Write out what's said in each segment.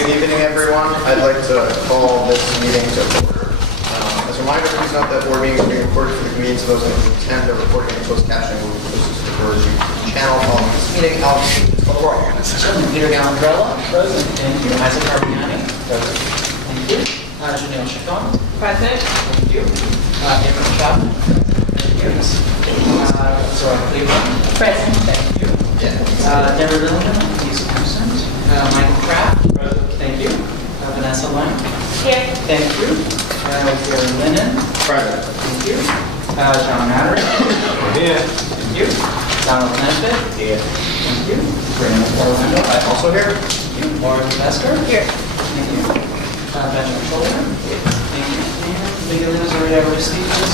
Good evening, everyone. I'd like to call this meeting to order. As a reminder, please note that board meetings are being recorded for the convenience of those who intend to recording and closed captioning will be posted to the BERS channel following this meeting. Alex, please call the roll. Peter Gallandrella. Present. Thank you. Isaac Carpiani. Present. Thank you. Janelle Chacon. Present. Thank you. Aaron Chapman. Thank you. Zora Cleveland. Present. Thank you. Deborah Willingham. He's absent. Michael Kraft. Present. Thank you. Vanessa Lang. Here. Thank you. Gary Lennon. Present. Thank you. John Matter. Here. Thank you. Donald Nesbitt. Here. Thank you. Brandon Orlando. Also here. Thank you. Laura Sylvester. Here. Thank you. Benjamin Fuller. Thank you. Legal news already ever received this?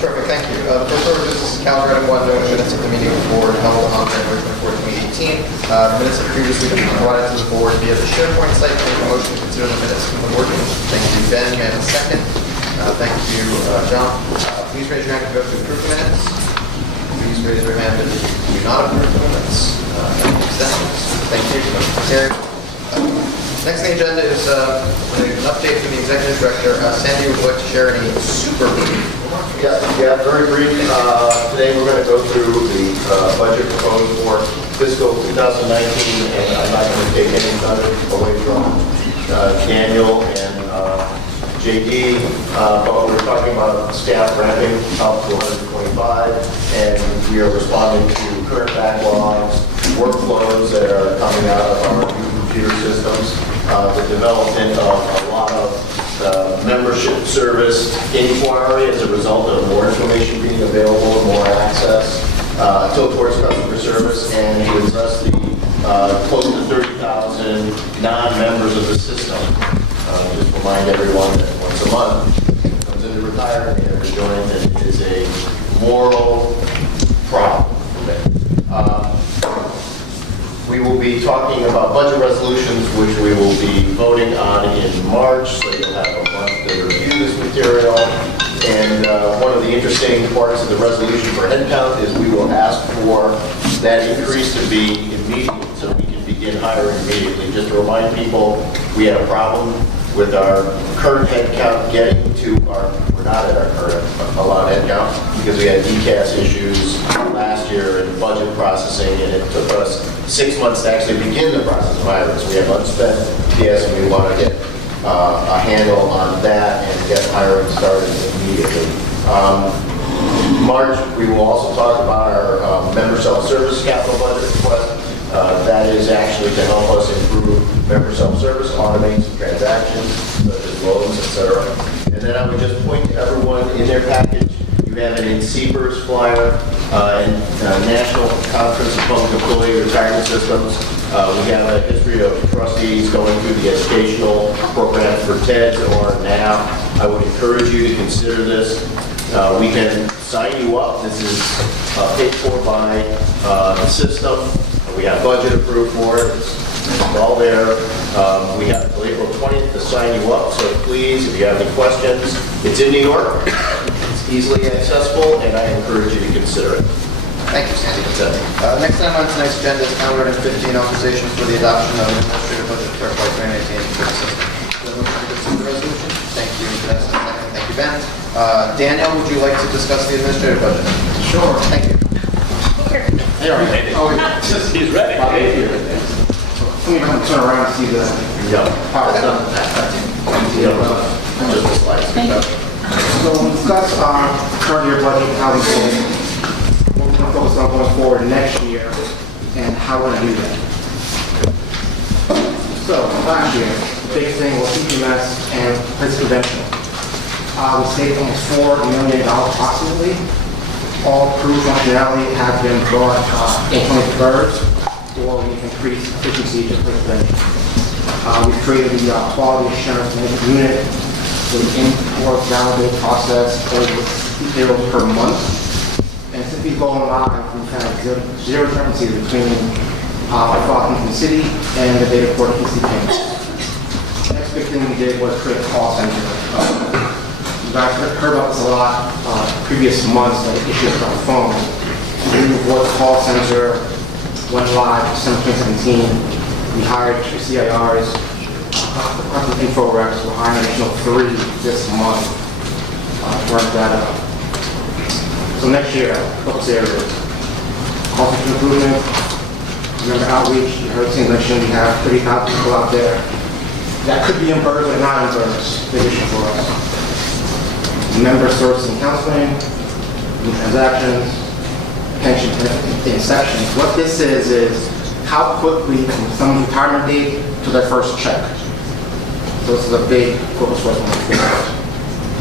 Terrific, thank you. The first order of business is calendar item 1, noting minutes of the meeting before held on January 24, 2018. The minutes have previously been provided to the board via the SharePoint site. Make a motion to consider the minutes from the board meeting. Thank you, Ben. May I have a second? Thank you, John. Please raise your hand if you have to approve the minutes. Please raise your hand if you do not approve the minutes. Thank you. Carried. Next on the agenda is an update from the executive director. Sandy would like to share any super brief. Yeah, very brief. Today we're going to go through the budget proposed for fiscal 2019, and I'm not going to take any thunder away from Daniel and JD, but we're talking about staff ramping up to 125, and we are responding to current backlogs, workflows that are coming out of our new computer systems, the development of a lot of membership service inquiry as a result of more information being available and more access towards customer service, and to address the close to 30,000 non-members of the system. Just remind everyone that once a month comes into retirement and joins, and it is a moral problem. We will be talking about budget resolutions, which we will be voting on in March, so you'll have a month to review this material. And one of the interesting parts of the resolution for headcount is we will ask for that increase to be immediate, so we can begin hiring immediately. Just to remind people, we had a problem with our current headcount getting to our, we're not at our current allowed headcount because we had DCAS issues last year in budget processing, and it took us 6 months to actually begin the process of hiring. So we have unspent DCAS, and we want to get a handle on that and get hiring started immediately. March, we will also talk about our member self-service capital budget request. That is actually to help us improve member self-service, automate some transactions, such as loans, etc. And then I would just point to everyone in their package. You have an NCBERS flyer, National Conference of Public Employee Retirement Systems. We have a history of trustees going through the educational programs for TEDS or NAP. I would encourage you to consider this. We can sign you up. This is paid for by the system. We have budget approved for it. It's all there. We have until April 20th to sign you up, so please, if you have any questions, it's in New York. It's easily accessible, and I encourage you to consider it. Thank you, Sandy. Next item on tonight's agenda is calendar item 15, authorization for the adoption of an administrative budget for FY 2019 for the system. Do I move to consider the resolution? Thank you, Vanessa. Second. Thank you, Ben. Daniel, would you like to discuss the administrative budget? Sure. Thank you. Hey, all right. He's ready. Let me turn around and see the power done. Just the slides. So we'll discuss our current year budget, how we go, we'll focus on going forward next year and how we're going to do that. So last year, the big thing was EMS and police prevention. We saved almost $4 million approximately. All crew functionality has been brought into BERS, or we've increased efficiency just like that. We've created the quality assurance management unit with an import validate process over 0 per month. And since we've gone live, we've had zero discrepancies between our Washington City and the data port PCP. The next big thing we did was create a call center. I've heard about this a lot previous months, like issues with our phone. The new voice call center went live December 2017. We hired 2 CIRs, a couple of info reps. We're hiring an additional 3 this month to work that out. So next year, focus areas. Culture improvement, member outreach. You heard Tim mention we have 30,000 people out there. That could be in BERS or not in BERS. Big issue for us. Member service and counseling, new transactions, pension inceptions. What this is how quickly from someone's retirement date to their first check. So this is a big focus for us on this.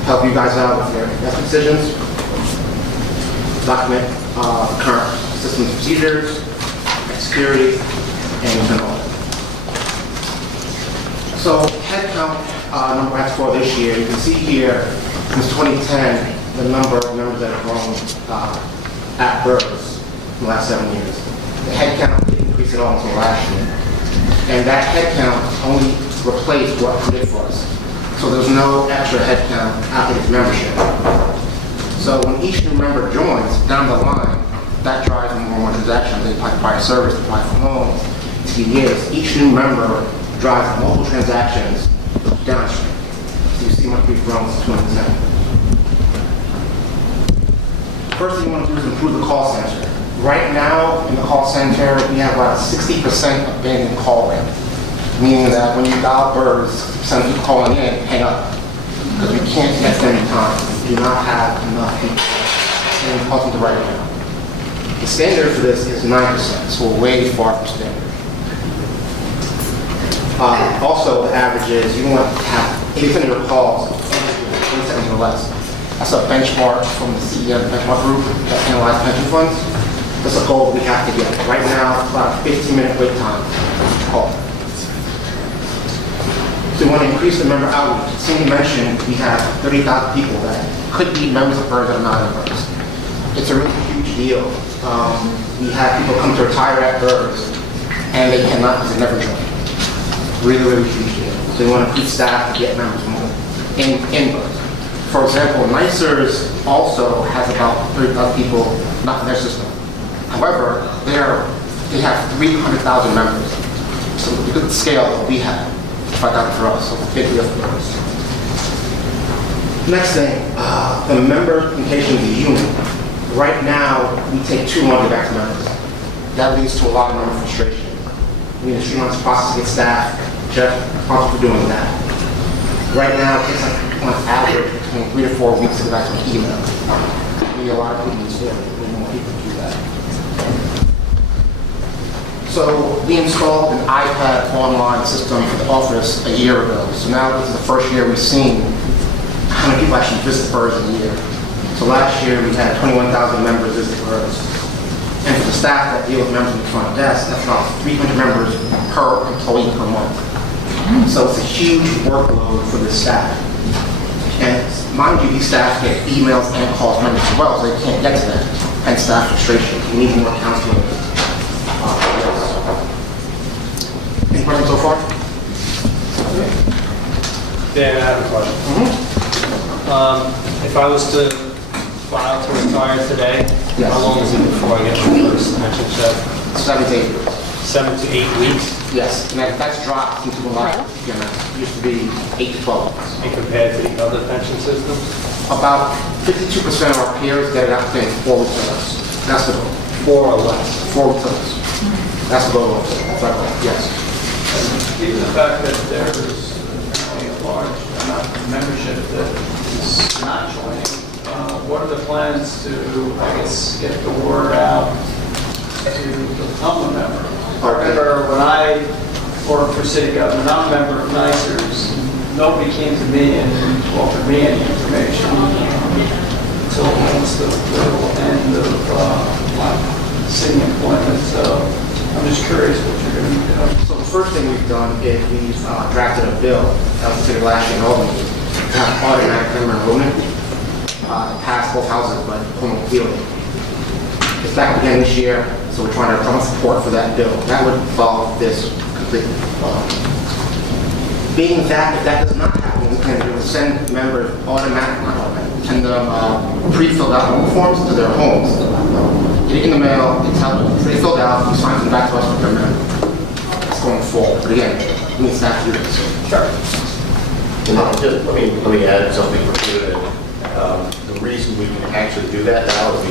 Help you guys out with your investment decisions, document current systems and procedures, security, and all. So headcount number as for this year, you can see here, since 2010, the number of members that have grown at BERS in the last 7 years. The headcount didn't increase at all until last year. And that headcount only replaced what we did for us. So there's no extra headcount after this membership. So when each new member joins, down the line, that drives more transactions. They apply for prior service, they apply for loans, TDAs. Each new member drives multiple transactions downstream. So you see much we've grown since 2010. First thing you want to do is improve the call center. Right now, in the call center, we have about 60% abandoned call rate, meaning that when you dial BERS, 60% of people calling in hang up because we can't get them in time. We do not have enough people and calls into right now. The standard for this is 9%, so we're way far from standard. Also, the average is you want to have 80% of your calls 20 seconds or less. That's a benchmark from the CEM benchmark group that analyzes pension funds. That's a goal we have to get. Right now, it's about a 15-minute wait time to call. So we want to increase the member outreach. Cindy mentioned we have 30,000 people that could be members of BERS that are not in BERS. It's a really huge deal. We have people come to retire at BERS and they cannot because they never joined. Really, really huge deal. So we want to keep staff to get members more in BERS. For example, NICERS also has about 30,000 people not in their system. However, they have 300,000 members. So look at the scale that we have. 5,000 for us, so 50 of BERS. Next thing, the member communication with the union. Right now, we take too long to get back to members. That leads to a lot of member frustration. We need to streamline this process to get staff. Jeff, responsible for doing that. Right now, it takes like on average between 3 to 4 weeks to get back to an email. We need a lot of people to do it. We need more people to do that. So we installed an iPad online system for the office a year ago. So now this is the first year we've seen how many people actually visit BERS in a year. So last year we had 21,000 members visit BERS. And for the staff that deal with members in the front desk, that's about 300 members per employee per month. So it's a huge workload for the staff. And mind you, these staff get emails and calls from members as well, so they can't get to them. And staff frustration. We need more counseling. Any questions so far? Dan, I have a question. If I was to file to retire today, Yes. how long is it before I get my first pension check? 7 to 8 years. 7 to 8 weeks, Yes, and that's dropped since we left. You know, it used to be 8 to 12 months. and compared to the other pension systems? About 52% of our peers get it out within 4 weeks or less. That's the goal. 4 or less. 4 weeks or less. That's the goal. That's our goal. Yes. Given the fact that there's apparently a large amount of membership that is not joining, what are the plans to, I guess, get the word out to become a member? I remember when I worked for city government, I'm a member of NICERS. Nobody came to me and offered me any information until almost the end of my city employment. So I'm just curious what you're going to be doing. So the first thing we've done is we've drafted a bill that was considered last year in Albany to have automatic member enrollment. Passed both houses, but home field. It's back again this year, so we're trying to promote support for that bill. That would solve this completely. Being that if that does not happen, we can send members send them pre-filled out home forms to their homes. Get it in the mail, it's pre-filled out, you sign them back to us with their member. That's going forward. But again, we need staff to do this. Sure. And then just let me add something for you. The reason we can actually do that now is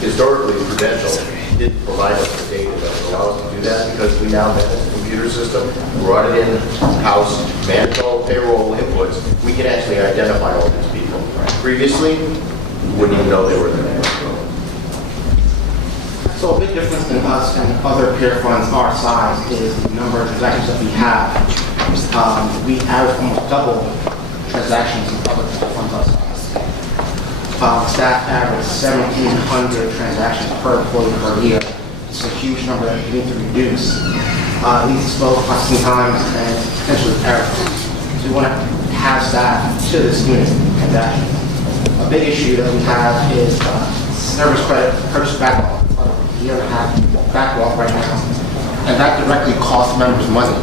historically Prudential did provide us the data that would allow us to do that because we now have a computer system, brought it in-house, manage all payroll inputs. We can actually identify all these people. Previously, we wouldn't even know they were there. So a big difference in us and other peer funds our size is the number of transactions that we have. We average almost double transactions in other peer funds our size. Staff average 1,700 transactions per employee per year. It's a huge number that we need to reduce. It needs to slow processing times and potentially errors. So we want to have staff to this unit transaction. A big issue that we have is service credit purchase backlog. A year and a half backlog right now. And that directly costs members money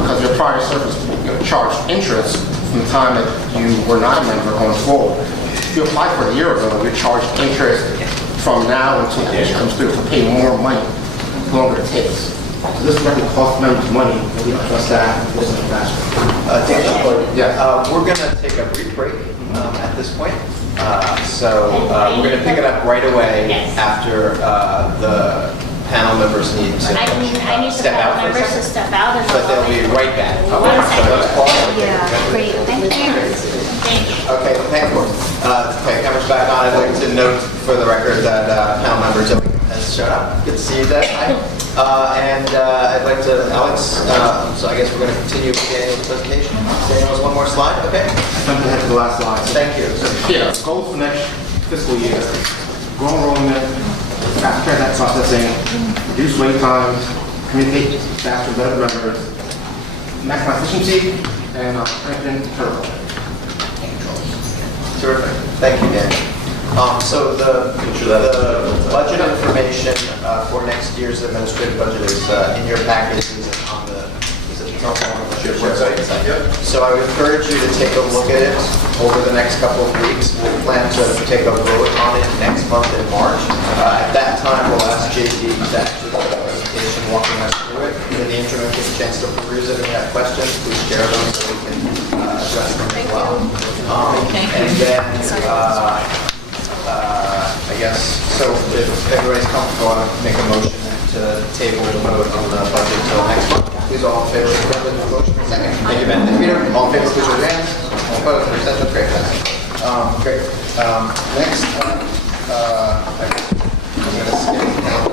because your prior service charged interest from the time that you were not a member going forward. If you applied for it a year ago, you're charged interest from now until the issue comes through to pay more money the longer it takes. So this directly costs members money, and we don't trust that with the faster. We're going to take a brief break at this point. We're going to pick it up right away after the panel members need to I need the step out panel for a members to second. step out. And But they'll be right back. One Okay, so let's pause. Yeah, great. Thank you. Thank you. Okay, thank you. Okay, cameras back on. I'd like to note for the record that panel member Zoe has shown up. Good to see you, Deb. I'd like to, Alex, so I guess we're going to continue with Daniel's presentation. Daniel has one more slide, okay? Jumping ahead to the last slide. Thank you. Here, goals for next fiscal year. Grow enrollment, fast transaction processing, reduce wait times, communicate faster with other members, maximize efficiency, and strengthen turnover. Terrific. Thank you, Dan. So the budget information for next year's administrative budget is in your packages and on the website. So I would encourage you to take a look at it over the next couple of weeks. We'll plan to take a vote on it next month in March. At that time, we'll ask JD to actually do a presentation walking us through it. In the interim, give a chance to peruse it. If you have questions, please share them so we can address them as well. And then, I guess, so if everybody's comfortable, I'll make a motion to table the vote on the budget until next month. Please all in favor of the motion. Second. Thank you, Ben. Thank you, Peter. All in favor, please raise your hands. All opposed, or abstentions? Great. Great. Next up, I'm going to skip now.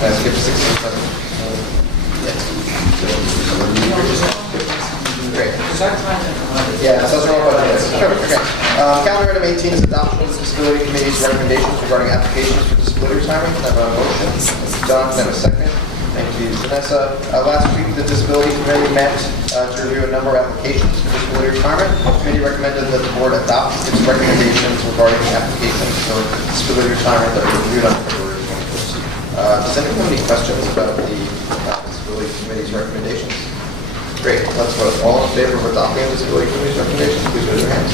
Can I skip 16? Great. Yeah, so that's all about it. Perfect, okay. Calendar item 18 is adoption of the Disability Committee's recommendations regarding applications for disability retirement. Can I have a motion? John, can I have a second? Thank you, Vanessa. Last week, the Disability Committee met to review a number of applications for disability retirement. The committee recommended that the board adopt its recommendations regarding the applications for disability retirement that were reviewed on February 21st. Does anyone have any questions about the Disability Committee's recommendations? Great, let's vote. All in favor of adopting the Disability Committee's recommendations, please raise your hands.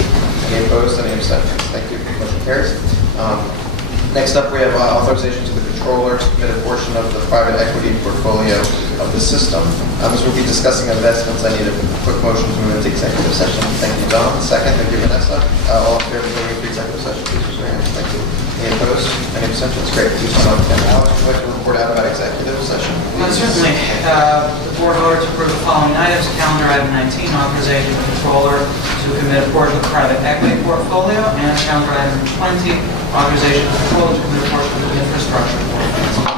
Any opposed, any abstentions? Thank you. Motion carries. Next up, we have authorization to the controller to commit a portion of the private equity portfolio of the system. As we'll be discussing investments, I need a quick motion to move into executive session. Thank you, Don. Second, thank you, Vanessa. All in favor of moving to executive session, please raise your hands. Thank you. Any opposed? Any abstentions? Great. Please come up. And Alex, would you like to report out about executive session? Certainly. The board voted to approve the following items. Calendar item 19, authorization of the controller to commit a portion of the private equity portfolio, and calendar item 20, authorization of the controller to commit a portion of the infrastructure portfolio.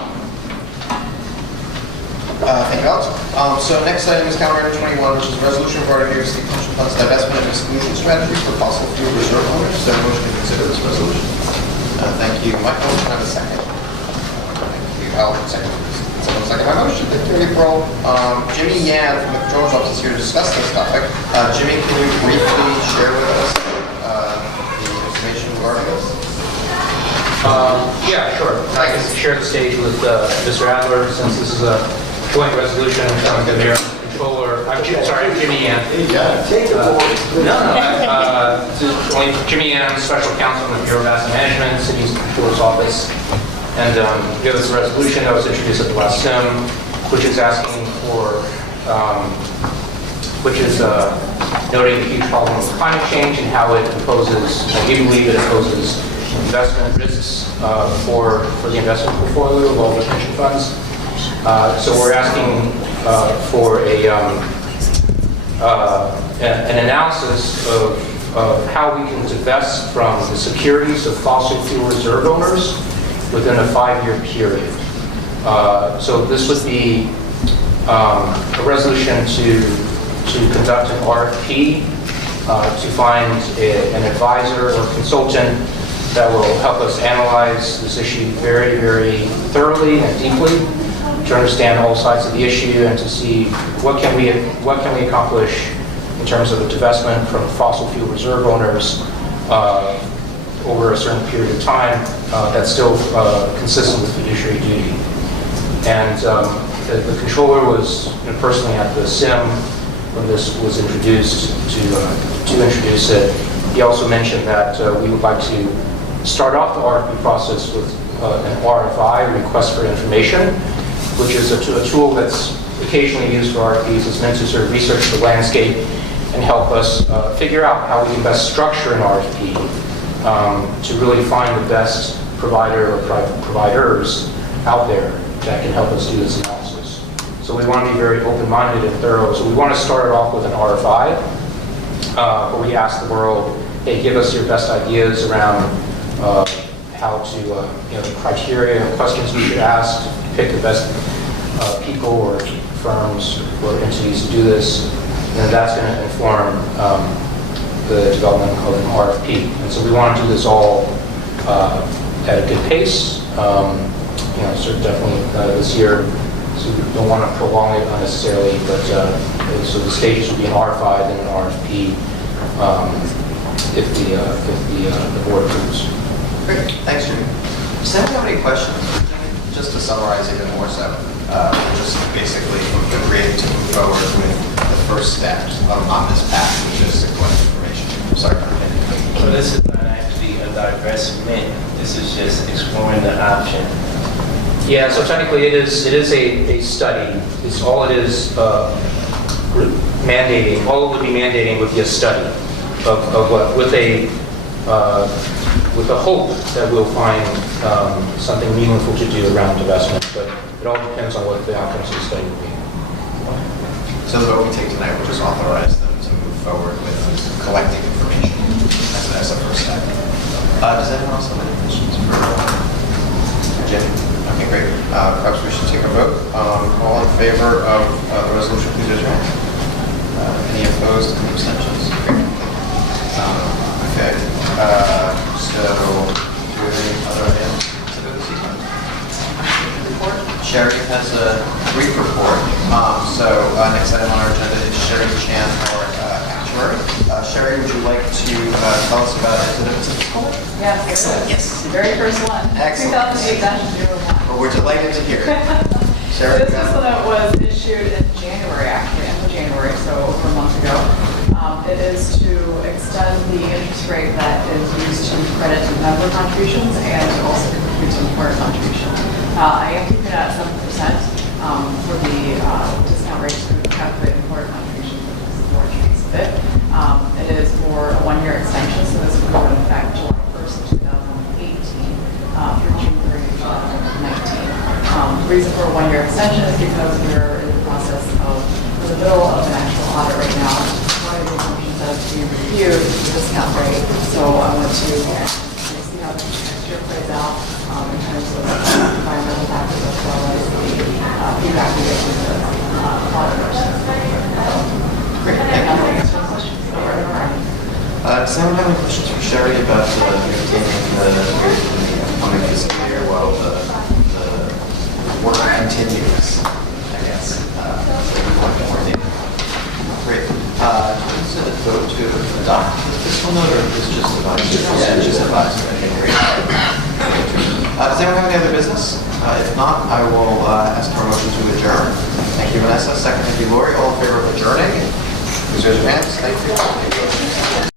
Thank you, Alex. So next item is calendar item 21, which is a resolution regarding New York State pension funds divestment and exclusion strategy for fossil fuel reserve owners. Is there a motion to consider this resolution? Thank you, Michael. Can I have a second? Thank you, Al. Second. Someone second my motion. Thank you, April. Jimmy Yan from the Controller's Office is here to discuss this topic. Jimmy, can you briefly share with us the information regarding this? Yeah, sure. I can share the stage with Mr. Adler, since this is a joint resolution from the Mayor and Controller. I'm Jimmy Yan. Take the board. This is Jimmy Yan, Special Counsel in the Bureau of Asset Management, City's Controller's Office. And we have this resolution that was introduced at the last SIM, which is asking for, noting the huge problem of climate change and how it imposes, we believe it imposes investment risks for the investment portfolio of all the pension funds. So we're asking for an analysis of how we can divest from the securities of fossil fuel reserve owners within a 5-year period. So this would be a resolution to conduct an RFP to find an advisor or consultant that will help us analyze this issue very, very thoroughly and deeply, to understand all sides of the issue and to see what can we accomplish in terms of a divestment from fossil fuel reserve owners over a certain period of time that's still consistent with fiduciary duty. And the controller was personally at the SIM when this was introduced to introduce it. He also mentioned that we would like to start off the RFP process with an RFI, request for information, which is a tool that's occasionally used for RFPs. It's meant to sort of research the landscape and help us figure out how we can best structure an RFP to really find the best provider or providers out there that can help us do this analysis. So we want to be very open-minded and thorough. So we want to start it off with an RFI, where we ask the world, hey, give us your best ideas around how to, the criteria and questions we should ask, pick the best people or firms or entities to do this, and that's going to inform the development of an RFP. And so we want to do this all at a good pace. So definitely this year, so we don't want to prolong it unnecessarily, but so the stages would be an RFI, then an RFP, if the board approves. Great, thanks, Jimmy. Does anyone have any questions? Just to summarize even more so, just basically agreeing to move forward with the first steps on this path, which is to collect information. Sorry. So this is not actually a divestment. This is just exploring the option. Yeah, so technically it is a study. It's all it is mandating. All it would be mandating would be a study of what with the hope that we'll find something meaningful to do around divestment, but it all depends on what the outcomes of the study will be. So the vote we take tonight will just authorize them to move forward with collecting information as a first step. Does anyone else have any questions for Jim? Okay, great. Perhaps we should take a vote. All in favor of the resolution, please raise your hand. Any opposed? Any abstentions? Great. Okay. So, do we have any other items to go this evening? Report. Sherry has a brief report. Next item on our agenda is Sherry Chan, our actuary. Sherry, would you like to tell us about incidents of school? Yes. Yes. The very first one. Excellent. 2008-01. Well, we're delighted to hear it. Sherry, This fiscal was issued in January, actually, end of January, so over a month ago. It is to extend the interest rate that is used to credit to member contributions and also contribute to employer contributions. I am keeping it at 7% for the discount rate to calculate employer contributions, which is the more case of it. It is for a 1-year extension, so this will go into effect July 1st, 2018 through June 30th, 2019. The reason for a 1-year extension is because we're in the process of, in the middle of an actual audit right now. One of the assumptions that is being reviewed is the discount rate. So I want to see how the next year plays out in terms of environmental factors as well as the feedback we get from the auditors. Great. Thank you. Does anyone have any questions for Sherry about maintaining the upcoming fiscal year while the work continues, I guess? Great. Is it a vote to adopt the fiscal note, or is this just advisory? Yeah, it's just advisory. Okay, great. Does anyone have any other business? If not, I will ask for a motion to adjourn. Thank you, Vanessa. Second, thank you, Lori. All in favor of adjourning? Please raise your hands. Thank you.